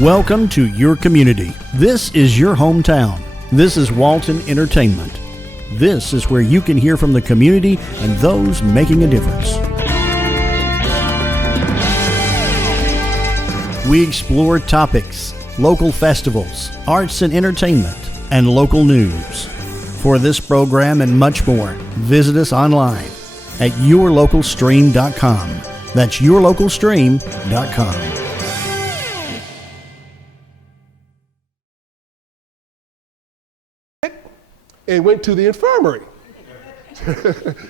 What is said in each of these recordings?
Welcome to your community. This is your hometown. This is Walton Entertainment. This is where you can hear from the community and those making a difference. We explore topics, local festivals, arts and entertainment, and local news. For this program and much more, visit us online at yourlocalstream.com. That's yourlocalstream.com. And went to the infirmary.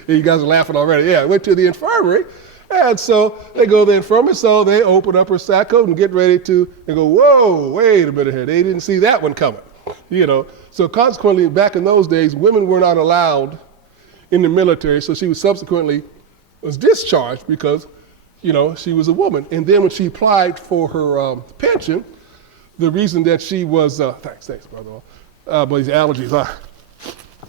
You guys are laughing already. Yeah, went to the infirmary. And so they go to the infirmary, so they open up her sack coat and get ready to, and go, whoa, wait a minute here. They didn't see that one coming, you know. So consequently, back in those days, women were not allowed in the military. So she was subsequently discharged because, you know, she was a woman. And then when she applied for her pension, the reason that she was, thanks, brother, but these allergies are.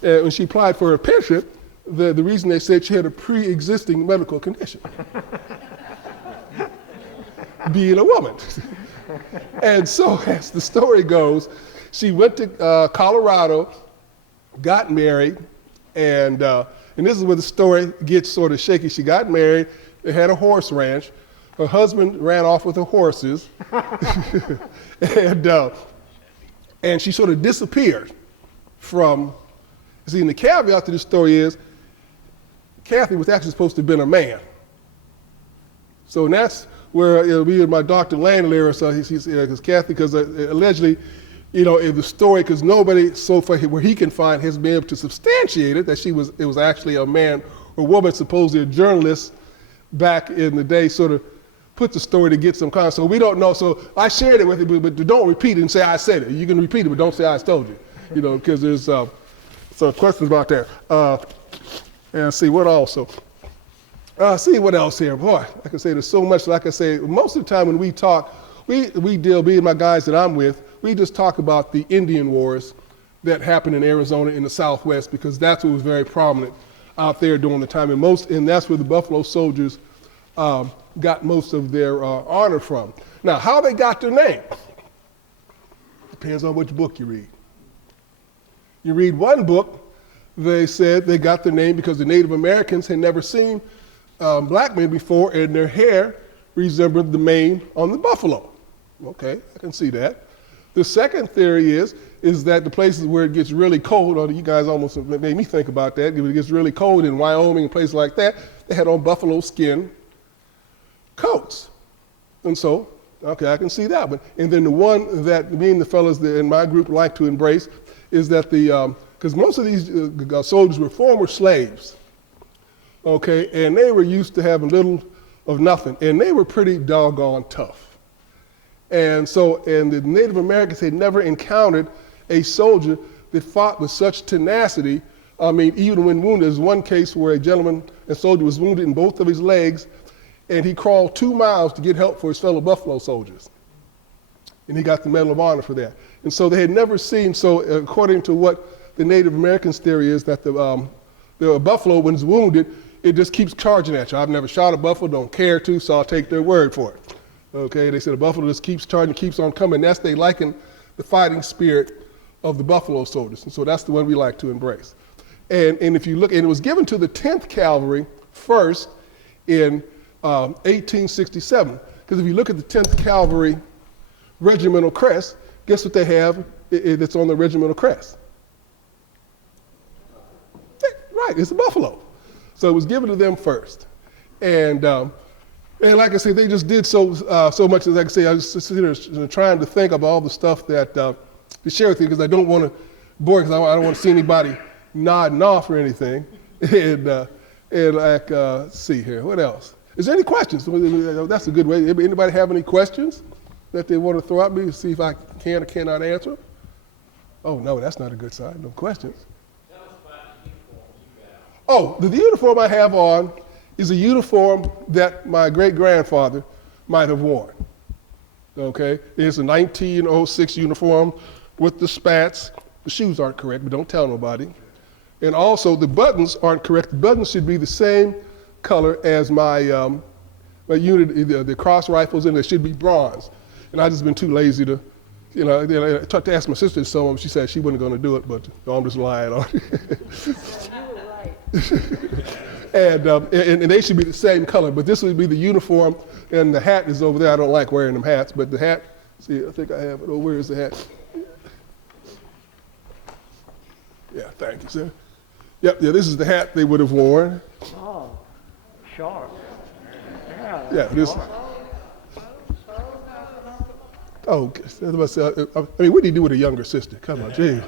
When she applied for her pension, the reason they said she had a pre-existing medical condition, being a woman. And so as the story goes, she went to Colorado, got married, and this is where the story gets sort of shaky. She got married, they had a horse ranch. Her husband ran off with the horses, and she sort of disappeared from. See, and the caveat to this story is, Kathy was actually supposed to have been a man. So that's where me and my Dr. Landler, so because Kathy, because allegedly, you know, in the story, because nobody so far where he can find has been able to substantiate it, that it was actually a man or woman, supposedly a journalist back in the day, sort of put the story to get some context. So we don't know. So I shared it with you, but don't repeat it and say I said it. You can repeat it, but don't say I told you. You know, because there's so questions about that. And see what also. See what else here. Boy, like I say, there's so much. Like I say, most of the time when we talk, we deal, me and my guys that I'm with, we just talk about the Indian wars that happened in Arizona in the Southwest, because that's what was very prominent out there during the time. And that's where the Buffalo Soldiers got most of their honor from. Now, how they got their name depends on which book you read. You read one book, they said they got their name because the Native Americans had never seen black men before, and their hair resembled the mane on the buffalo. Okay, I can see that. The second theory is that the places where it gets really cold, or you guys almost made me think about that, if it gets really cold in Wyoming and places like that, they had on buffalo skin coats. And so, okay, I can see that one. And then the one that me and the fellas in my group like to embrace is that because most of these soldiers were former slaves, okay, and they were used to having little of nothing, and they were pretty doggone tough. And so, and the Native Americans had never encountered a soldier that fought with such tenacity. I mean, even when wounded, there's one case where a soldier was wounded in both of his legs, and he crawled 2 miles to get help for his fellow Buffalo soldiers. And he got the Medal of Honor for that. And so they had never seen, so according to what the Native Americans' theory is, that the buffalo, when it's wounded, it just keeps charging at you. I've never shot a buffalo, don't care to, so I'll take their word for it. Okay, they said a buffalo just keeps charging, keeps on coming. That's, they liken the fighting spirit of the Buffalo Soldiers. And so that's the one we like to embrace. And if you look, and it was given to the 10th Cavalry first in 1867. Because if you look at the 10th Cavalry regimental crest, guess what they have that's on the regimental crest? Right, it's a buffalo. So it was given to them first. And like I say, they just did so much. As I can say, I was just sitting there trying to think of all the stuff that to share with you, because I don't want to bore you, because I don't want to see anybody nodding off or anything. And like, see here, what else? Is there any questions? That's a good way. Anybody have any questions that they want to throw at me to see if I can or cannot answer them? Oh, no, that's not a good sign. No questions. Tell us about the uniform you have. Oh, the uniform I have on is a uniform that my great-grandfather might have worn. Okay? It's a 1906 uniform with the spats. The shoes aren't correct, but don't tell nobody. And also, the buttons aren't correct. The buttons should be the same color as my unit, the cross rifles, and they should be bronze. And I just been too lazy to, then I tried to ask my sister to sew them. She said she wasn't going to do it, but I'm just lying on it. And they should be the same color, but this would be the uniform, and the hat is over there. I don't like wearing them hats, but the hat, see, I think I have it. Oh, where is the hat? Yeah, thank you, sir. Yep, yeah, this is the hat they would have worn. Oh, sharp. Yeah, this. Oh, I mean, what do you do with a younger sister? Come on, gee.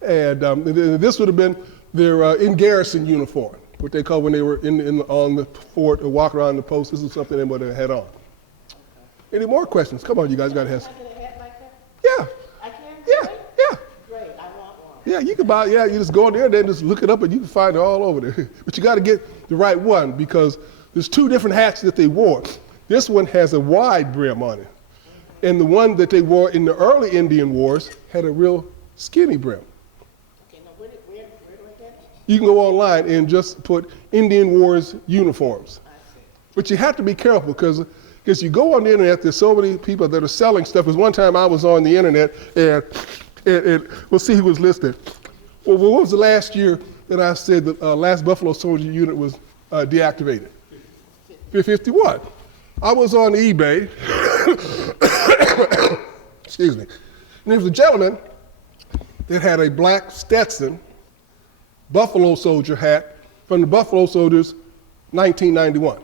And this would have been their in garrison uniform, what they call when they were on the fort or walk around the post. This is something they would have had on. Any more questions? Come on, you guys got to have. Can I have like that? Yeah. I can? Yeah. Yeah. Great, I want one. Yeah, you can buy. Yeah, you just go in there and then just look it up, and you can find it all over there. But you got to get the right one because there's two different hats that they wore. This one has a wide brim on it, and the one that they wore in the early Indian Wars had a real skinny brim. Okay, now where do I get it? You can go online and just put Indian Wars uniforms. But you have to be careful because you go on the internet, there's so many people that are selling stuff. Because one time I was on the internet and we'll see who was listed. Well, what was the last year that I said the last Buffalo Soldier unit was deactivated? 51. I was on eBay, excuse me, and there was a gentleman that had a black Stetson Buffalo Soldier hat from the Buffalo Soldiers 1991.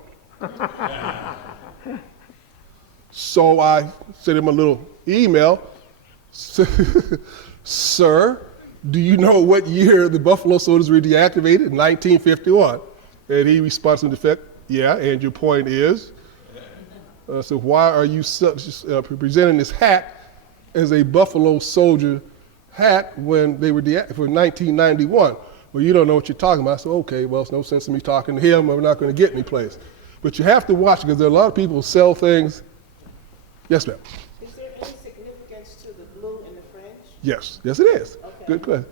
So I sent him a little email, sir, do you know what year the Buffalo Soldiers were deactivated? 1951. And he responded to the effect, yeah, and your point is? So why are you presenting this hat as a Buffalo Soldier hat when they were deactivated for 1991? Well, you don't know what you're talking about. So, okay, well, it's no sense in me talking to him. We're not going to get any place. But you have to watch because there are a lot of people who sell things. Yes, ma'am. Is there any significance to the blue and the fringe? Yes, yes, it is. Okay. Good question.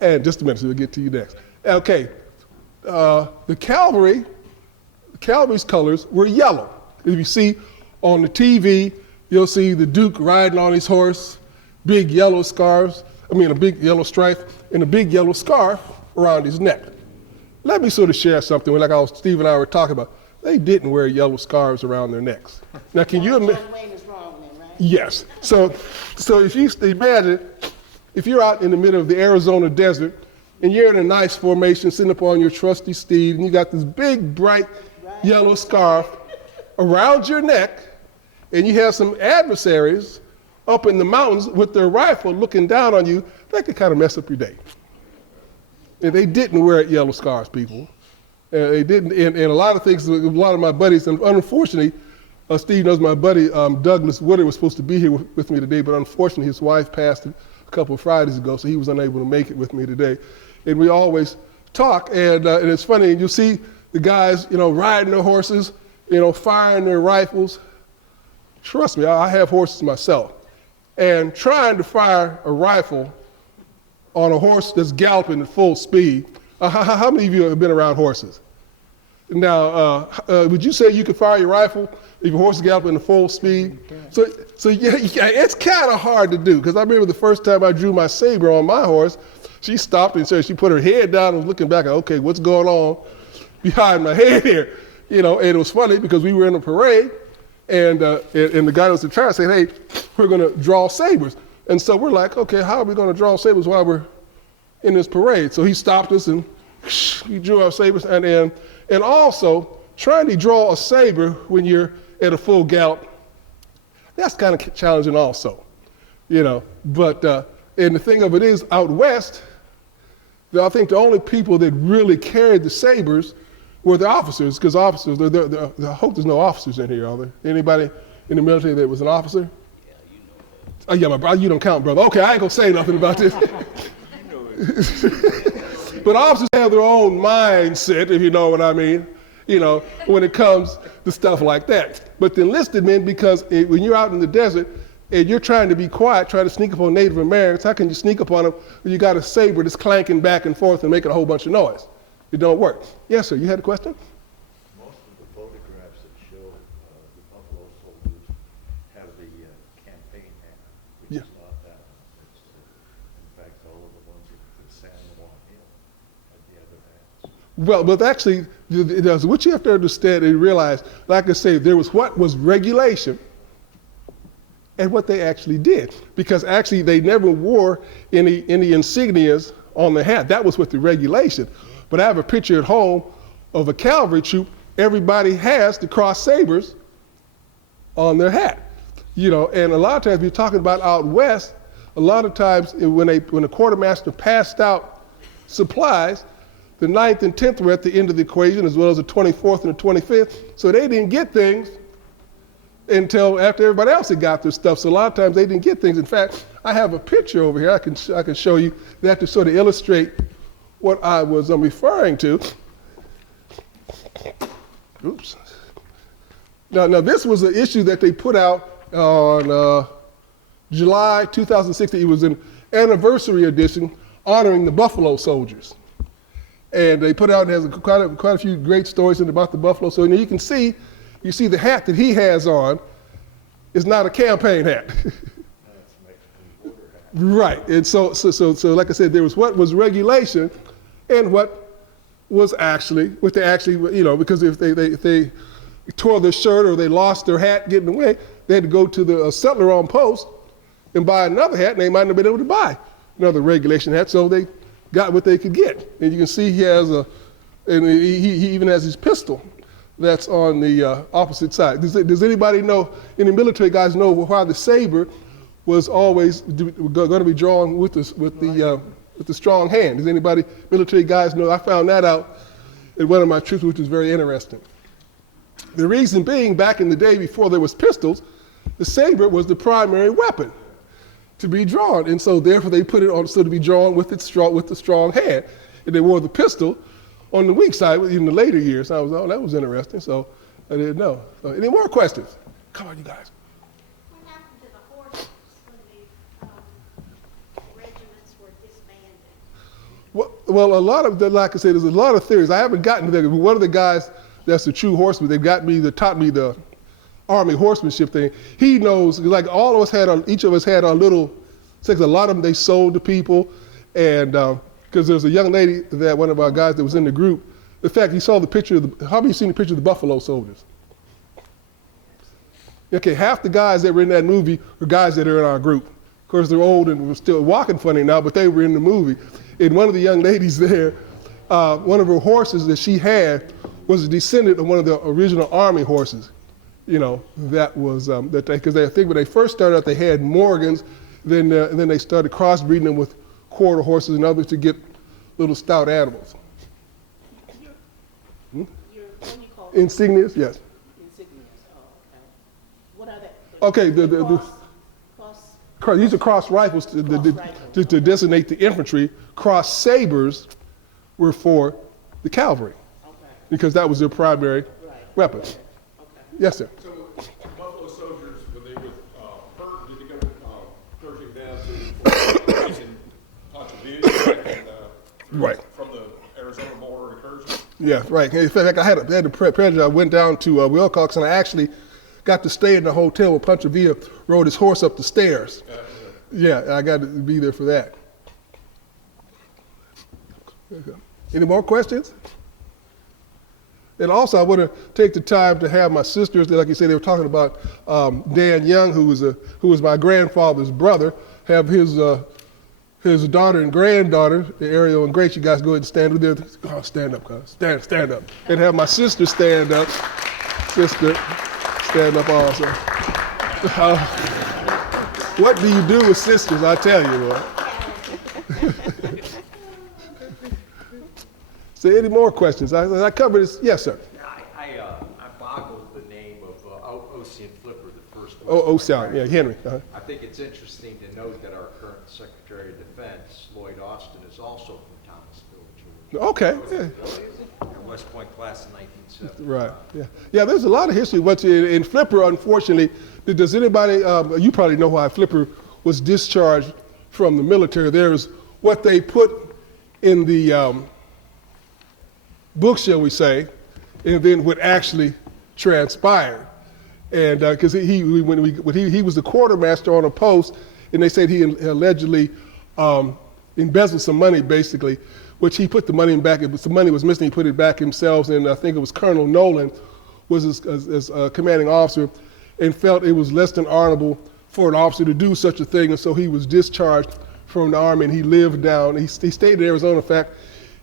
And just a minute, so we'll get to you next. Okay, the cavalry's colors were yellow. If you see on the TV, you'll see the Duke riding on his horse, big yellow scarves, a big yellow stripe, and a big yellow scarf around his neck. Let me sort of share something, like Steve and I were talking about. They didn't wear yellow scarves around their necks. Now, can you imagine? John Wayne is wrong then, right? Yes. So if you imagine, if you're out in the middle of the Arizona desert and you're in a nice formation, sitting up on your trusty steed, and you got this big, bright yellow scarf around your neck, and you have some adversaries up in the mountains with their rifle looking down on you, that could kind of mess up your day. And they didn't wear yellow scarves, people. They didn't, and a lot of things, a lot of my buddies, and unfortunately, Steve knows my buddy Douglas Woodard was supposed to be here with me today, but unfortunately his wife passed a couple of Fridays ago, so he was unable to make it with me today. And we always talk, and it's funny, and you see the guys, riding their horses, firing their rifles. Trust me, I have horses myself. And trying to fire a rifle on a horse that's galloping at full speed. How many of you have been around horses? Now, would you say you could fire your rifle if your horse is galloping at full speed? So yeah, it's kind of hard to do, because I remember the first time I drew my saber on my horse, she stopped and said, she put her head down and was looking back, okay, what's going on behind my head here? And it was funny because we were in a parade, and the guy that was in charge said, hey, we're going to draw sabers. And so we're like, okay, how are we going to draw sabers while we're in this parade? So he stopped us and he drew our sabers. And also, trying to draw a saber when you're at a full gallop, that's kind of challenging also, But, and the thing of it is, out west, I think the only people that really carried the sabers were the officers, because officers, I hope there's no officers in here, are there? Anybody in the military that was an officer? Oh yeah, my brother, you don't count, brother. Okay, I ain't gonna say nothing about this. But officers have their own mindset, if you know what I mean, when it comes to stuff like that. But the enlisted men, because when you're out in the desert and you're trying to be quiet, trying to sneak up on Native Americans, how can you sneak up on them when you got a saber that's clanking back and forth and making a whole bunch of noise? It don't work. Yes, sir, you had a question? Most of the photographs that show the Buffalo Soldiers Well, but actually, what you have to understand and realize, like I say, there was what was regulation and what they actually did. Because actually, they never wore any insignias on the hat. That was with the regulation. But I have a picture at home of a cavalry troop. Everybody has the cross sabers on their hat. You know, and a lot of times, you're talking about out west, a lot of times when the quartermaster passed out supplies, the 9th and 10th were at the end of the equation, as well as the 24th and the 25th. So they didn't get things until after everybody else had got their stuff. So a lot of times they didn't get things. In fact, I have a picture over here I can show you that to sort of illustrate what I was referring to. Oops. Now this was an issue that they put out on July 2016. It was an anniversary edition honoring the Buffalo Soldiers. And they put out, it has quite a few great stories about the Buffalo Soldiers. And you can see, the hat that he has on is not a campaign hat. Right, and so like I said, there was what was regulation and what they actually, you know, because if they tore their shirt or they lost their hat getting away, they had to go to the settler on post and buy another hat, and they might not have been able to buy another regulation hat, so they got what they could get. And you can see he has and he even has his pistol that's on the opposite side. Does anybody know, any military guys know why the saber was always going to be drawn with the strong hand? Does anybody, military guys, know? I found that out in one of my trips, which was very interesting. The reason being, back in the day before there was pistols, the saber was the primary weapon to be drawn, and so therefore they put it on so to be drawn with the strong hand, and they wore the pistol on the weak side in the later years. I was, oh, that was interesting. So I didn't know. So, any more questions? Come on, you guys. What happened to the horses when the regiments were disbanded? Well, a lot of like I said, there's a lot of theories. I haven't gotten to that. One of the guys that's the true horseman, taught me the Army horsemanship thing. He knows, like all of us each of us had our little things. A lot of them they sold to people, and because there's a young lady that one of our guys that was in the group. In fact, he saw the picture of how many seen the picture of the Buffalo Soldiers? Okay, half the guys that were in that movie were guys that are in our group. Of course, they're old and we're still walking funny now, but they were in the movie. And one of the young ladies there, one of her horses that she had was a descendant of one of the original Army horses. You know, that was, because I think when they first started out, they had Morgans, and then they started crossbreeding them with quarter horses and others to get little stout animals. What do you call Insignias, yes. insignias? Oh, okay. What are they? Okay, these are cross rifles to designate the infantry. Cross sabers were for the cavalry, Okay. because that was their primary weapon. Okay. Yes, sir. So Buffalo Soldiers, when they were hurt, did they go cruising down to Poncho Villa Right. from the Arizona border incursion? Yeah, right. In fact, I had the privilege. I went down to Wilcox, and I actually got to stay in the hotel where Pancho Villa rode his horse up the stairs. Yeah, I got to be there for that. Any more questions? And also, I want to take the time to have my sisters, like you said, they were talking about Dan Young, who was my grandfather's brother, have his daughter and granddaughter, Ariel and Grace. You guys go ahead and stand with them. Oh, stand up, guys. Stand up. And have my sister stand up. Sister, stand up also. What do you do with sisters? I tell you, Lord. So any more questions? I covered this. Yes, sir. I boggled the name of Ocean Flipper, the first one. Oh, sorry. Yeah, Henry. Uh-huh. I think it's interesting to note that our current Secretary of Defense, Lloyd Austin, is also from Thomasville, Georgia. Okay. Yeah. West Point class in 1970. Right. Yeah. Yeah. There's a lot of history. But in Flipper, unfortunately, does anybody? You probably know why Flipper was discharged from the military. There's what they put in the book, shall we say, and then what actually transpired. And because he was the quartermaster on a post, and they said he allegedly embezzled some money, basically, which he put the money in back. The money was missing. He put it back himself, and I think it was Colonel Nolan was his commanding officer, and felt it was less than honorable for an officer to do such a thing, and so he was discharged from the Army, and he lived down. He stayed in Arizona. In fact,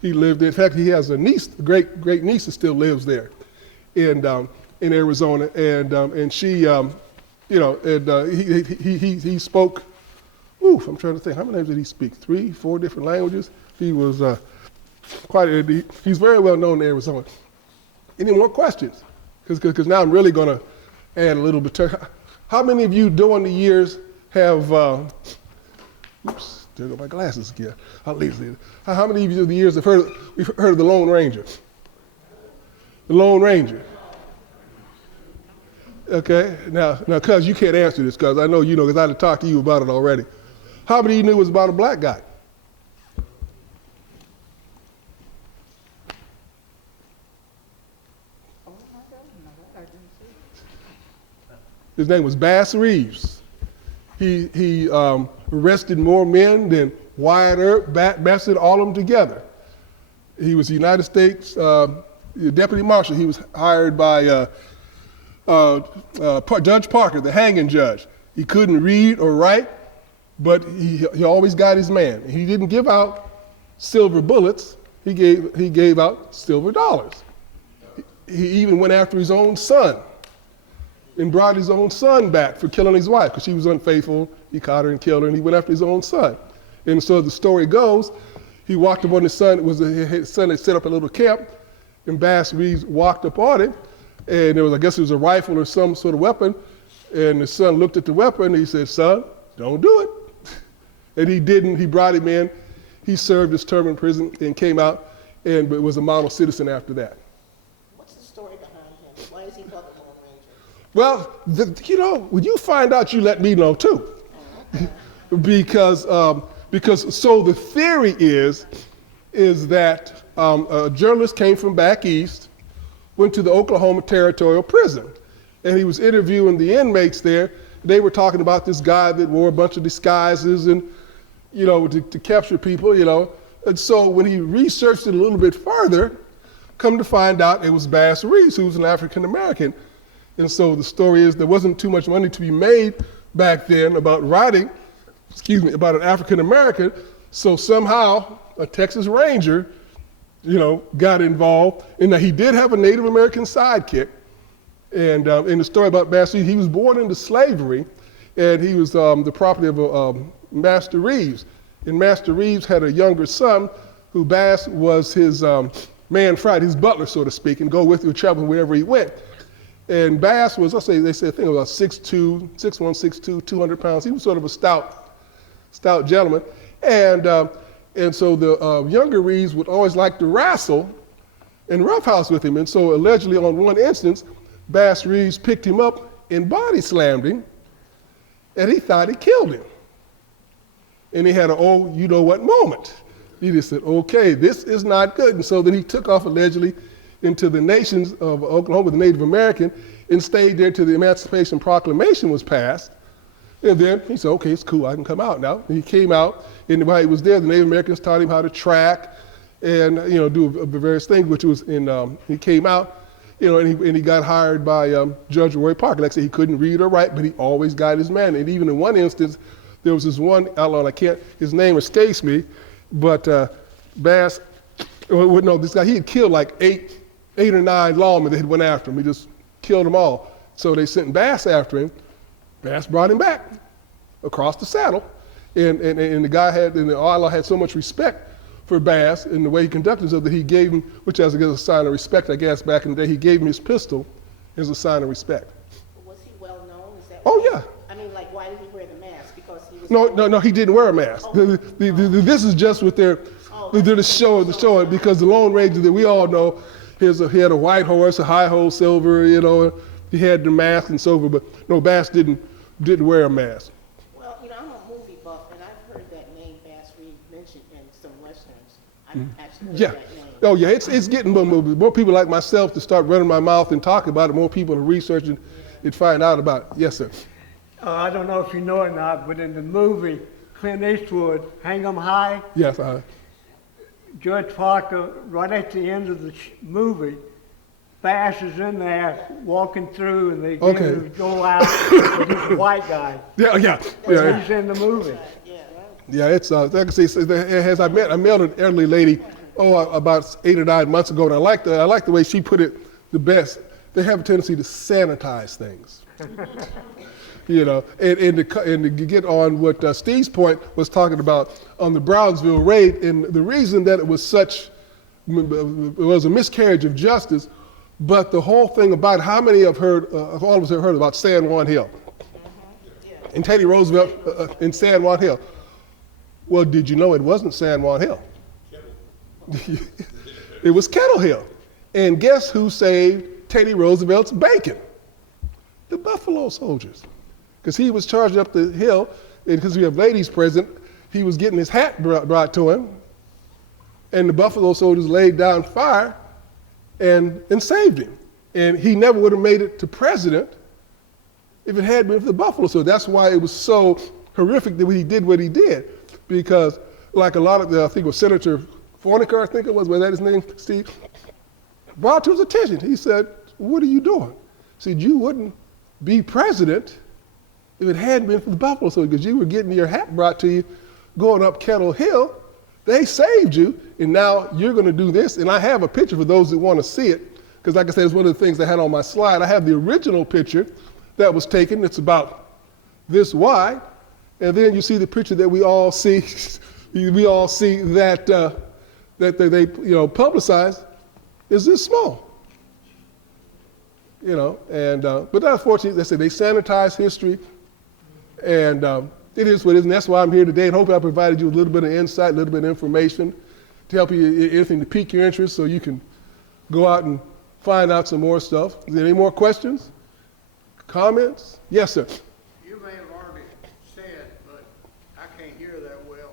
he lived there. In fact, he has a niece, a great niece, that still lives there, in Arizona, and she, he spoke. Oof, I'm trying to think. How many languages did he speak? 3, 4 different languages. He was he's very well known in Arizona. Any more questions? Because now I'm really going to add a little bit to. How many of you during the years have? Oops, there go my glasses again. I'll leave it. How many of you through the years have we've heard of the Lone Ranger? The Lone Ranger. Okay, now, cuz you can't answer this, cuz I know you know, because I had talked to you about it already. How many of you knew it was about a black guy? His name was Bass Reeves. He arrested more men than Wyatt Earp, Bassett, all of them together. He was a United States deputy marshal. He was hired by Judge Parker, the hanging judge. He couldn't read or write, but he always got his man. He didn't give out silver bullets. He gave out silver dollars. He even went after his own son and brought his own son back for killing his wife because she was unfaithful. He caught her and killed her, and he went after his own son. And so the story goes, he walked up on his son. His son had set up a little camp, and Bass Reeves walked up on it, and I guess it was a rifle or some sort of weapon, and the son looked at the weapon, and he said, "Son, don't do it." And he didn't. He brought him in. He served his term in prison and came out, and was a model citizen after that. What's the story behind him? Why is he called the Lone Ranger? Well, when you find out, you let me know too. because so the theory is that a journalist came from back east, went to the Oklahoma Territorial Prison, and he was interviewing the inmates there. They were talking about this guy that wore a bunch of disguises and, to capture people, And so when he researched it a little bit further, come to find out it was Bass Reeves, who was an African American. And so the story is there wasn't too much money to be made back then about writing, about an African American. So somehow a Texas Ranger, got involved. And he did have a Native American sidekick. And in the story about Bass Reeves, he was born into slavery, and he was the property of Master Reeves. And Master Reeves had a younger son who Bass was his man fried, his butler, so to speak, and go with him, travel wherever he went. And Bass was, I think it was 6'1", 6'2", 200 pounds. He was sort of a stout gentleman. And so the younger Reeves would always like to wrestle and roughhouse with him. And so allegedly on one instance, Bass Reeves picked him up and body slammed him, and he thought he killed him. And he had an you-know-what moment. He just said, okay, this is not good. And so then he took off allegedly into the nations of Oklahoma, the Native American, and stayed there till the Emancipation Proclamation was passed. And then he said, okay, it's cool, I can come out now. And he came out, and while he was there, the Native Americans taught him how to track and do various things, which was he came out, and he got hired by Judge Roy Parker. Like I said, he couldn't read or write, but he always got his man. And even in one instance, there was this one outlaw, his name escapes me, but this guy, he had killed like eight or nine lawmen that had went after him. He just killed them all. So they sent Bass after him. Bass brought him back across the saddle. And the outlaw had so much respect for Bass and the way he conducted himself that he gave him, which as a sign of respect, I guess, back in the day, he gave him his pistol as a sign of respect. Was he well known? Is that Oh, yeah. I mean, like, why did he wear the mask? Because he was... No, he didn't wear a mask. Oh. This is just what they're showing, because the Lone Ranger that we all know, he had a white horse, a high-hole silver, he had the mask and so forth, but no, Bass didn't wear a mask. Well, I'm a movie buff, and I've heard that name Bass Reeves mentioned in some westerns. I've actually heard Yeah. that name. Oh, yeah, it's getting more people like myself to start running my mouth and talk about it, more people to research it and find out about it. Yes, sir. I don't know if you know or not, but in the movie, Clint Eastwood, Hang 'em High, Yes, Judge Parker, right at the end of the movie, Bass is in there walking through, and they get Okay. him to go out with this white guy. Yeah. He's in the movie. Yeah, it's like I say, I met an elderly lady, about 8 or 9 months ago, and I like the way she put it the best. They have a tendency to sanitize things, you know. And to get on what Steve's point was talking about on the Brownsville raid, and the reason that it was it was a miscarriage of justice, but the whole thing about how many have heard, all of us have heard about San Juan Hill, and Teddy Roosevelt in San Juan Hill. Well, did you know it wasn't San Juan Hill? It was Kettle Hill. And guess who saved Teddy Roosevelt's bacon? The Buffalo Soldiers. Because he was charged up the hill, and because we have ladies present, he was getting his hat brought to him, and the Buffalo Soldiers laid down fire and saved him. And he never would have made it to president if it had been for the Buffalo Soldiers. That's why it was so horrific that he did what he did. Because like a lot of I think it was Senator Forniker, I think it was that his name, Steve, brought to his attention. He said, what are you doing? He said, you wouldn't be president if it hadn't been for the Buffalo Soldiers, because you were getting your hat brought to you going up Kettle Hill. They saved you, and now you're going to do this. And I have a picture for those that want to see it, because like I said, it's one of the things I had on my slide. I have the original picture that was taken. It's about this wide. And then you see the picture that we all see. We all see that that they publicize is this small. And but unfortunately, they say they sanitize history, and it is what it is. And that's why I'm here today. And hopefully, I provided you a little bit of insight, a little bit of information to help you, anything to pique your interest, so you can go out and find out some more stuff. Is there any more questions, comments? Yes, sir. You may have already said, but I can't hear that well.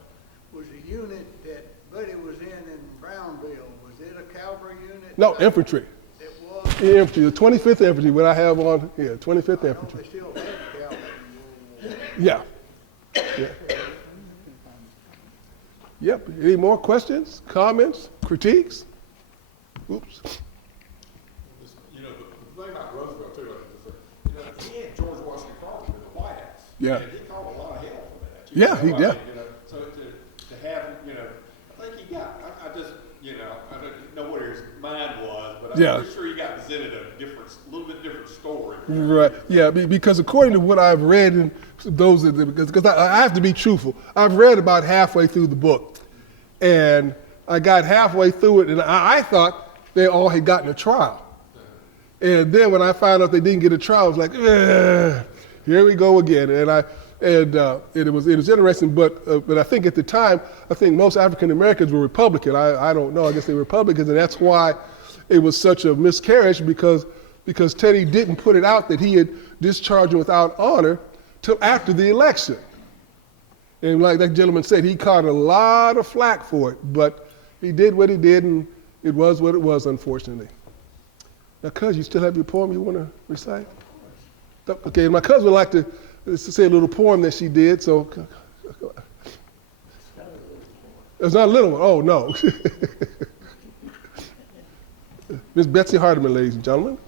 Was the unit that Buddy was in Brownville, was it a cavalry unit? No, infantry. It was? Yeah, infantry, the 25th Infantry, what I have on here, 25th I know Infantry. they still had cavalry in World War I. Yeah. Yep. Any more questions, comments, critiques? Oops. You know, the thing about Roosevelt too, he had George Washington Carver in the White House. Yeah. And he called a lot of hell for that. Yeah, he did. So to have, I think he got, I just, I don't know what his mind was, but I'm pretty sure he got presented a little bit different story. Right. Yeah, because according to what I've read, and because I have to be truthful, I've read about halfway through the book, and I got halfway through it, and I thought they all had gotten a trial. And then when I found out they didn't get a trial, I was like, here we go again. And it was interesting, but I think at the time, I think most African Americans were Republican. I don't know. I guess they were Republicans, and that's why it was such a miscarriage, because Teddy didn't put it out that he had discharged him without honor till after the election. And like that gentleman said, he caught a lot of flack for it, but he did what he did, and it was what it was, unfortunately. Now, cuz, you still have your poem you want to recite? Okay, my cousin would like to say a little poem that she did, so. It's not a little one. Oh, no. Miss Betsy Hardiman, ladies and gentlemen.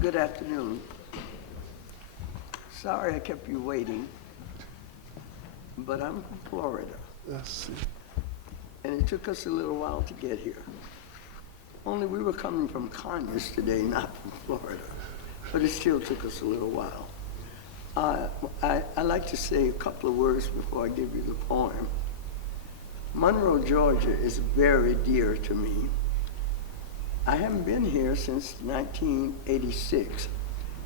Good afternoon. Sorry I kept you waiting, but I'm from Florida. Let's see. And it took us a little while to get here. Only we were coming from Conyers today, not from Florida. But it still took us a little while. I like to say a couple of words before I give you the poem. Monroe, Georgia is very dear to me. I haven't been here since 1986.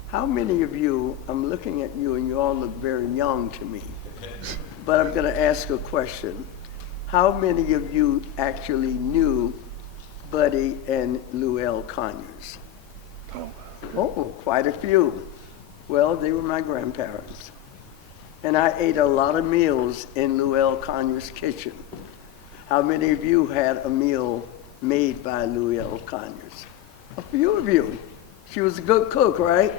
How many of you, I'm looking at you and you all look very young to me, but I'm gonna ask a question. How many of you actually knew Buddy and Llewellyn Conyers? Oh, quite a few. Well, they were my grandparents. And I ate a lot of meals in Llewellyn Conyers' kitchen. How many of you had a meal made by Llewellyn Conyers? A few of you. She was a good cook, right?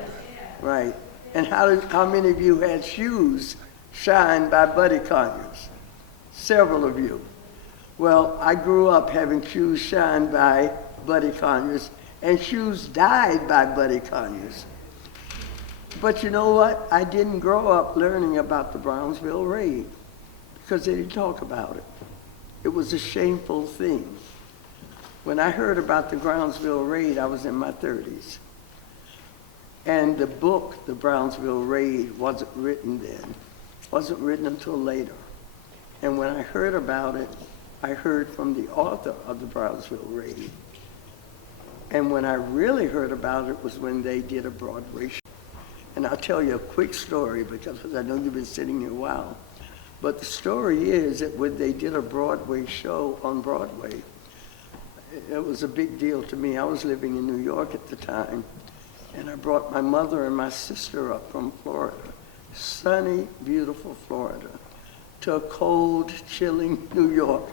Right. And how many of you had shoes shined by Buddy Conyers? Several of you. Well, I grew up having shoes shined by Buddy Conyers and shoes dyed by Buddy Conyers. But you know what? I didn't grow up learning about the Brownsville raid because they didn't talk about it. It was a shameful thing. When I heard about the Brownsville raid, I was in my 30s. And the book, The Brownsville Raid, wasn't written then. Wasn't written until later. And when I heard about it, I heard from the author of the Brownsville Raid. And when I really heard about it was when they did a Broadway show. And I'll tell you a quick story because I know you've been sitting here a while. But the story is that when they did a Broadway show on Broadway, it was a big deal to me. I was living in New York at the time, and I brought my mother and my sister up from Florida, sunny, beautiful Florida, to a cold, chilling New York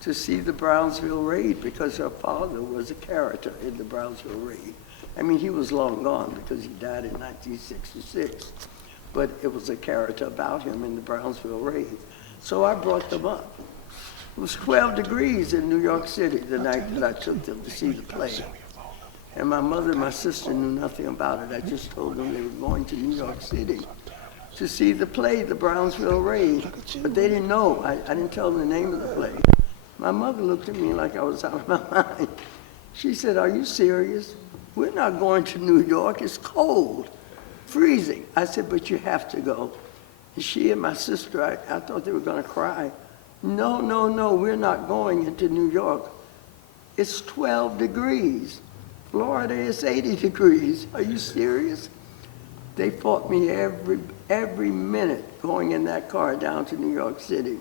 to see the Brownsville Raid because her father was a character in the Brownsville Raid. I mean, he was long gone because he died in 1966, but it was a character about him in the Brownsville Raid. So I brought them up. It was 12 degrees in New York City the night that I took them to see the play. And my mother and my sister knew nothing about it. I just told them they were going to New York City to see the play, The Brownsville Raid. But they didn't know. I didn't tell them the name of the play. My mother looked at me like I was out of my mind. She said, "Are you serious? We're not going to New York. It's cold, freezing." I said, "But you have to go." And she and my sister, I thought they were going to cry. "No, no, no, we're not going into New York. It's 12 degrees. Florida is 80 degrees. Are you serious?" They fought me every minute going in that car down to New York City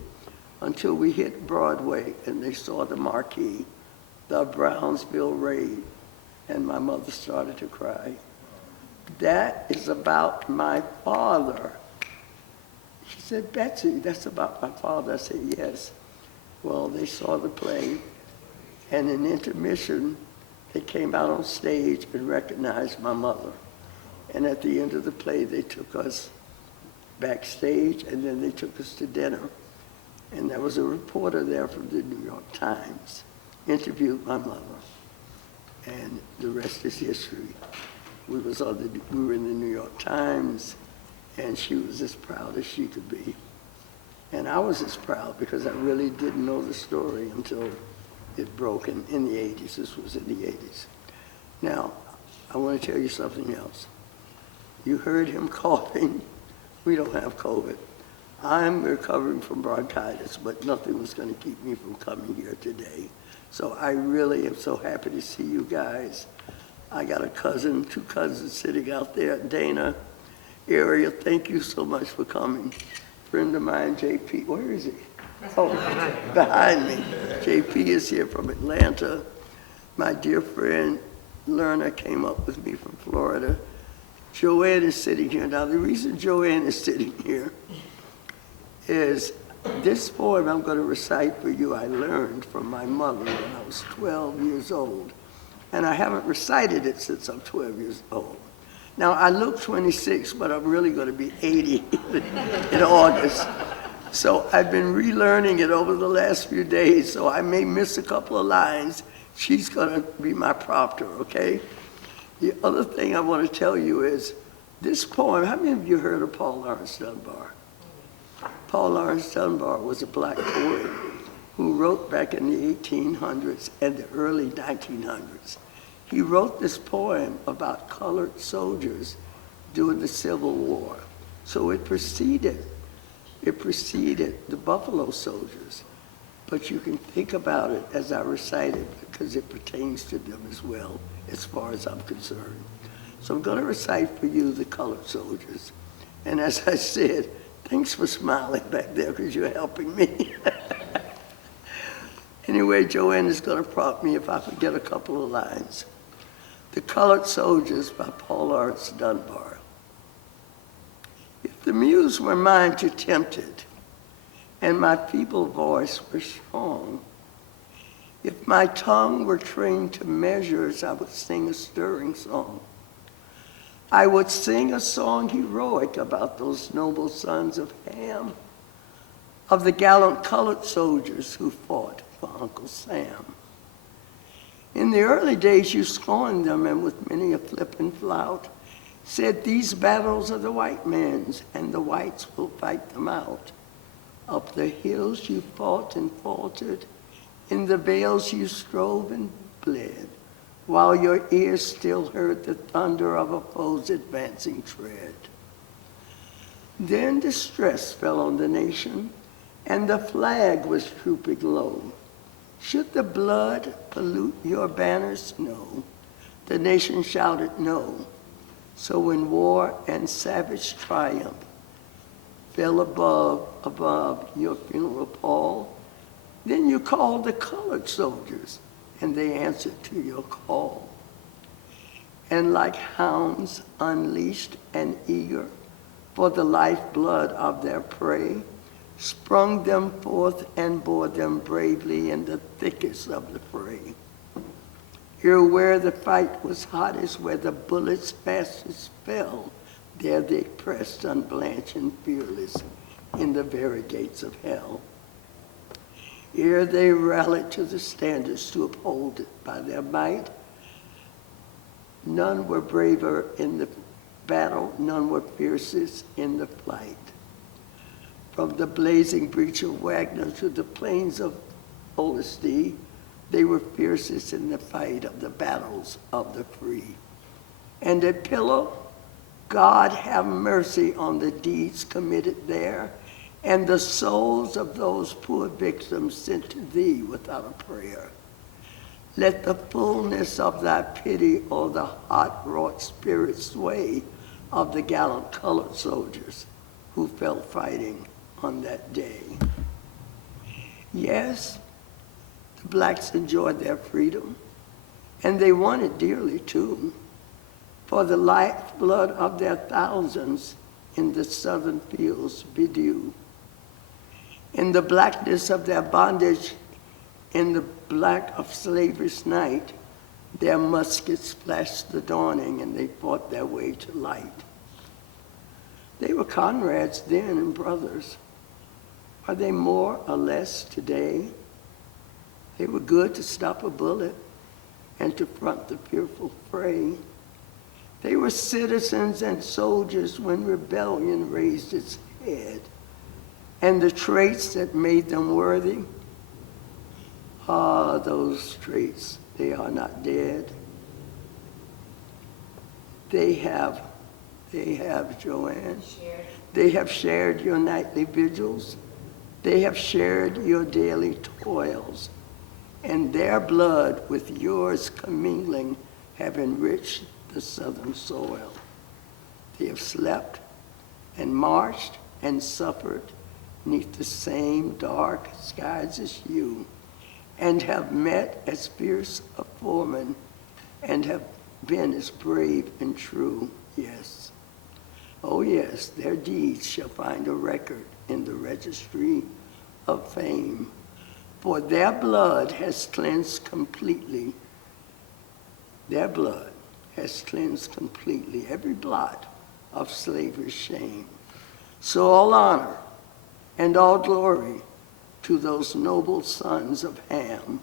until we hit Broadway and they saw the marquee, The Brownsville Raid, and my mother started to cry. "That is about my father." She said, "Betsy, that's about my father." I said, "Yes." Well, they saw the play, and in intermission, they came out on stage and recognized my mother. And at the end of the play, they took us backstage, and then they took us to dinner. And there was a reporter there from the New York Times, interviewed my mother. And the rest is history. We were in the New York Times, and she was as proud as she could be. And I was as proud because I really didn't know the story until it broke in the 80s. This was in the 80s. Now, I want to tell you something else. You heard him coughing. We don't have COVID. I'm recovering from bronchitis, but nothing was going to keep me from coming here today. So I really am so happy to see you guys. I got two cousins sitting out there, Dana area. Thank you so much for coming. Friend of mine, JP, where is he? Oh, behind me. JP is here from Atlanta. My dear friend, Lerner, came up with me from Florida. Joanne is sitting here. Now, the reason Joanne is sitting here is this poem I'm going to recite for you I learned from my mother when I was 12 years old. And I haven't recited it since I'm 12 years old. Now, I look 26, but I'm really going to be 80 in August. So I've been relearning it over the last few days, so I may miss a couple of lines. She's going to be my prompter, okay? The other thing I want to tell you is this poem, how many of you heard of Paul Laurence Dunbar? Paul Laurence Dunbar was a black poet who wrote back in the 1800s and the early 1900s. He wrote this poem about colored soldiers during the Civil War. So it preceded the Buffalo Soldiers. But you can think about it as I recite it because it pertains to them as well, as far as I'm concerned. So I'm going to recite for you the colored soldiers. And as I said, thanks for smiling back there because you're helping me. Anyway, Joanne is going to prompt me if I forget a couple of lines. The Colored Soldiers by Paul Laurence Dunbar. If the muse were mine to tempt it, and my feeble voice were strong, if my tongue were trained to measures, I would sing a stirring song. I would sing a song heroic about those noble sons of Ham, of the gallant colored soldiers who fought for Uncle Sam. In the early days you scorned them, and with many a flippant flout, said these battles are the white man's, and the whites will fight them out. Up the hills you fought and faltered, in the vales you strove and bled, while your ears still heard the thunder of a foe's advancing tread. Then distress fell on the nation, and the flag was drooping low. Should the blood pollute your banners? No. The nation shouted no. So when war and savage triumph fell above your funeral pall, then you called the colored soldiers, and they answered to your call. And like hounds unleashed and eager for the lifeblood of their prey, sprung them forth and bore them bravely in the thickest of the fray. Here where the fight was hottest, where the bullets fastest fell, there they pressed unblanched and fearless in the very gates of hell. Here they rallied to the standards to uphold it by their might. None were braver in the battle, none were fiercest in the flight. From the blazing breach of Wagner to the plains of Olustee, they were fiercest in the fight of the battles of the free. And at Pillow, God have mercy on the deeds committed there, and the souls of those poor victims sent to thee without a prayer. Let the fullness of thy pity o'er the hot-wrought spirit sway of the gallant colored soldiers who fell fighting on that day. Yes, the blacks enjoyed their freedom, and they won it dearly too, for the lifeblood of their thousands in the southern fields bedew. In the blackness of their bondage, in the black of slavery's night, their muskets flashed the dawning, and they fought their way to light. They were comrades then and brothers. Are they more or less today? They were good to stop a bullet and to front the fearful fray. They were citizens and soldiers when rebellion raised its head. And the traits that made them worthy, those traits, they are not dead. They have, Joanne. They have shared your nightly vigils. They have shared your daily toils. And their blood with yours commingling have enriched the southern soil. They have slept and marched and suffered neath the same dark skies as you, and have met as fierce a foeman, and have been as brave and true. Yes, oh yes, their deeds shall find a record in the registry of fame, for their blood has cleansed completely. Their blood has cleansed completely every blot of slavery's shame. So all honor and all glory to those noble sons of Ham,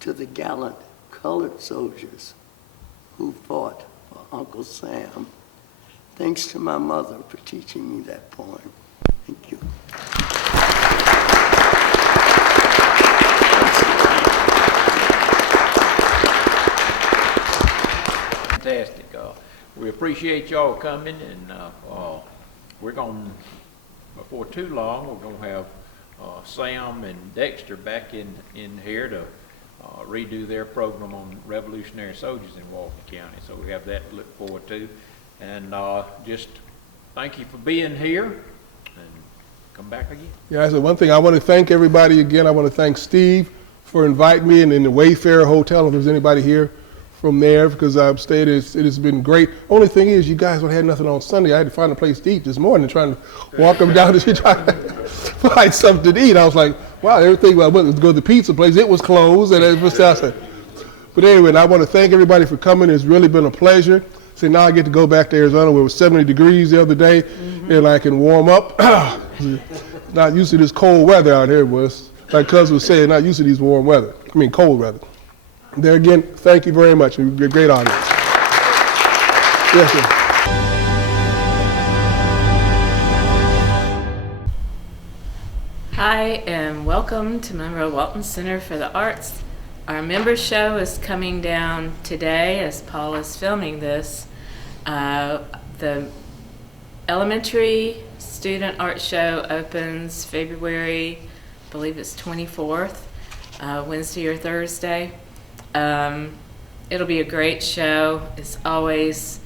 to the gallant colored soldiers who fought for Uncle Sam. Thanks to my mother for teaching me that poem. Thank you. Fantastic. We appreciate y'all coming, and we're going, before too long, we're going to have Sam and Dexter back in here to redo their program on Revolutionary Soldiers in Walton County. So we have that to look forward to. And just thank you for being here, and come back again. Yeah, so one thing, I want to thank everybody again. I want to thank Steve for inviting me, and in the Wayfarer Hotel, if there's anybody here from there, because I've stayed, it has been great. Only thing is, you guys had nothing on Sunday. I had to find a place to eat this morning, trying to walk them down the street, trying to find something to eat. I was like, wow, everything, I went to go to the pizza place, it was closed, and it was outside. But anyway, I want to thank everybody for coming. It's really been a pleasure. So now I get to go back to Arizona where it was 70 degrees the other day, and I can warm up. Not used to this cold weather out here, was like Cuz was saying, not used to these cold weather. There again, thank you very much. You're a great audience. Yes, sir. Hi, and welcome to Monroe Walton Center for the Arts. Our member show is coming down today as Paul is filming this. The elementary student art show opens February, I believe it's 24th, Wednesday or Thursday. It'll be a great show. It's always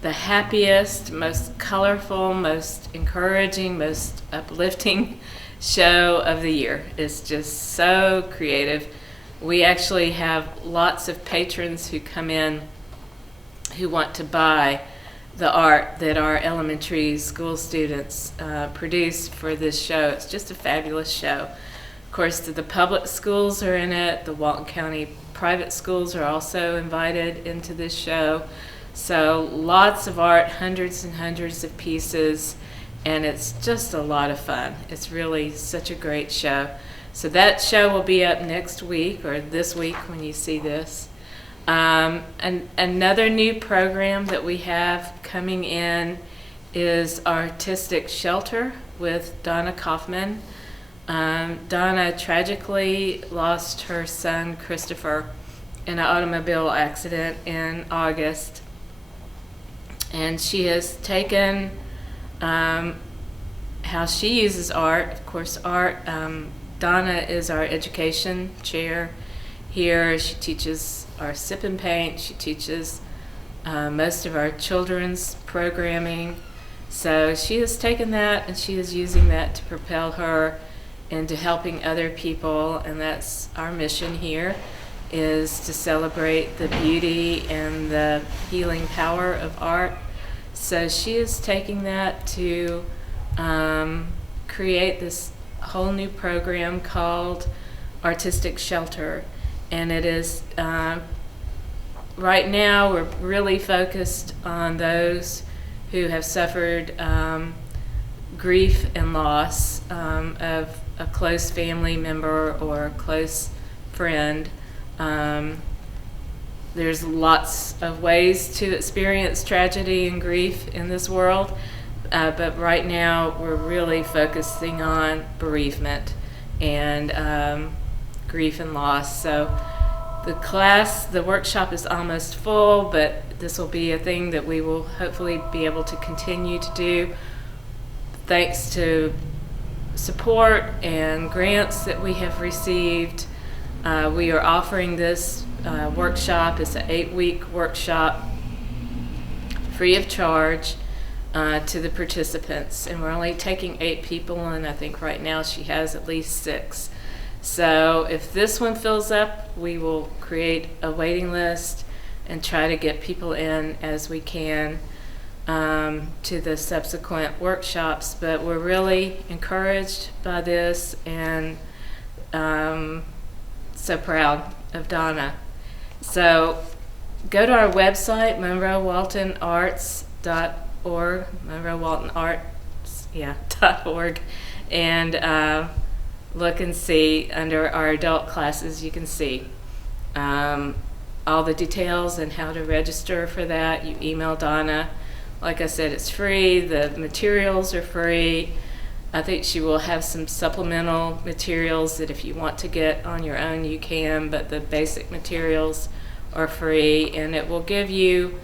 the happiest, most colorful, most encouraging, most uplifting show of the year. It's just so creative. We actually have lots of patrons who come in who want to buy the art that our elementary school students produce for this show. It's just a fabulous show. Of course, the public schools are in it. The Walton County private schools are also invited into this show. So lots of art, hundreds and hundreds of pieces, and it's just a lot of fun. It's really such a great show. So that show will be up next week, or this week when you see this. And another new program that we have coming in is Artistic Shelter with Donna Kaufman. Donna tragically lost her son Christopher in an automobile accident in August, and she has taken how she uses art. Of course, art. Donna is our education chair here. She teaches our sip and paint. She teaches most of our children's programming. So she has taken that and she is using that to propel her into helping other people, and that's our mission here, is to celebrate the beauty and the healing power of art. So she is taking that to create this whole new program called Artistic Shelter. And it is, right now we're really focused on those who have suffered grief and loss of a close family member or a close friend. There's lots of ways to experience tragedy and grief in this world, but right now we're really focusing on bereavement and grief and loss. So the workshop is almost full, but this will be a thing that we will hopefully be able to continue to do thanks to support and grants that we have received. We are offering this workshop. It's an 8-week workshop free of charge to the participants, and we're only taking 8 people, and I think right now she has at least 6. So if this one fills up, we will create a waiting list and try to get people in as we can to the subsequent workshops. But we're really encouraged by this, and so proud of Donna. So go to our website, MonroeWaltonArts.org, MonroeWaltonArts.org, and look and see under our adult classes. You can see all the details and how to register for that. You email Donna. Like I said, it's free. The materials are free. I think she will have some supplemental materials that if you want to get on your own, you can, but the basic materials are free, and it will give you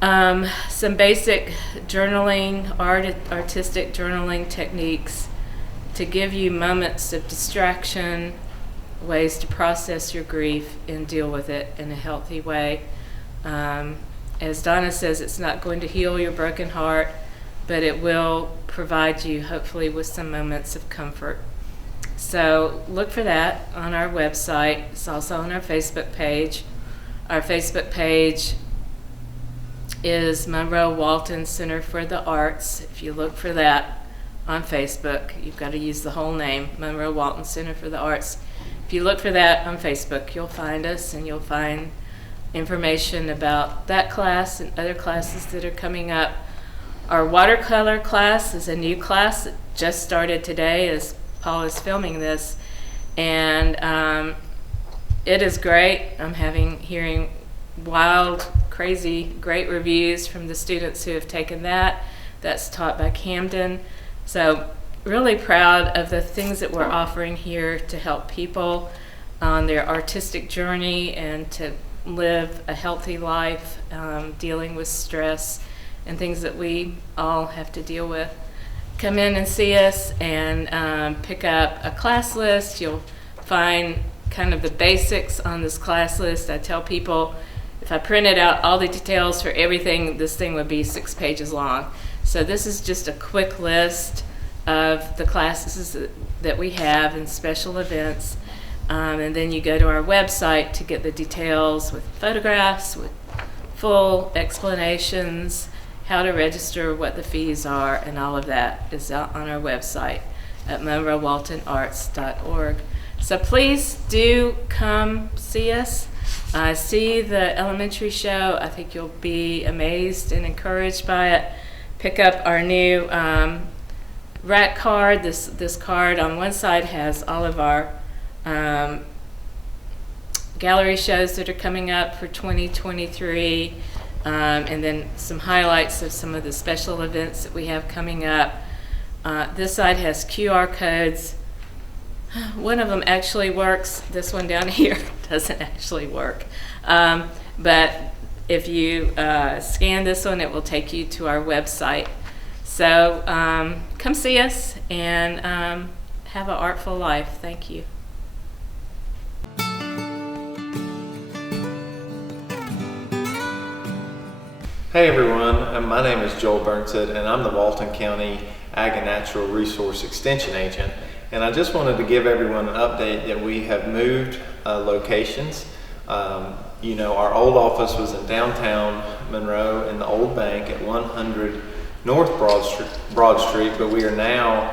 some basic journaling, artistic journaling techniques to give you moments of distraction, ways to process your grief and deal with it in a healthy way. As Donna says, it's not going to heal your broken heart, but it will provide you, hopefully, with some moments of comfort. So look for that on our website. It's also on our Facebook page. Our Facebook page is Monroe Walton Center for the Arts. If you look for that on Facebook, you've got to use the whole name, Monroe Walton Center for the Arts. If you look for that on Facebook, you'll find us, and you'll find information about that class and other classes that are coming up. Our watercolor class is a new class that just started today as Paul is filming this, and it is great. I'm hearing wild, crazy, great reviews from the students who have taken that. That's taught by Camden. So really proud of the things that we're offering here to help people on their artistic journey and to live a healthy life, dealing with stress and things that we all have to deal with. Come in and see us and pick up a class list. You'll find kind of the basics on this class list. I tell people if I printed out all the details for everything, this thing would be 6 pages long. So this is just a quick list of the classes that we have and special events. And then you go to our website to get the details with photographs, with full explanations, how to register, what the fees are, and all of that is out on our website at MonroeWaltonArts.org. So please do come see us. See the elementary show. I think you'll be amazed and encouraged by it. Pick up our new rack card. This card on one side has all of our gallery shows that are coming up for 2023, and then some highlights of some of the special events that we have coming up. This side has QR codes. One of them actually works. This one down here doesn't actually work. But if you scan this one, it will take you to our website. So come see us and have an artful life. Thank you. Hey everyone, my name is Joel Burnsett and I'm the Walton County Ag and Natural Resource Extension Agent. And I just wanted to give everyone an update that we have moved locations. You know, our old office was in downtown Monroe in the old bank at 100 North Broad Street, but we are now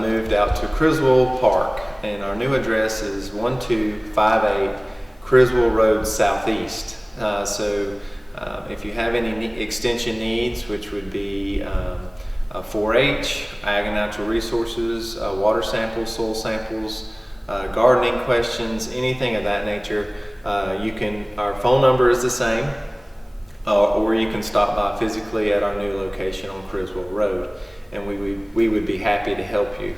moved out to Criswell Park, and our new address is 1258 Criswell Road Southeast. So if you have any extension needs, which would be 4-H, Ag and Natural Resources, water samples, soil samples, gardening questions, anything of that nature, our phone number is the same, or you can stop by physically at our new location on Criswell Road, and we would be happy to help you.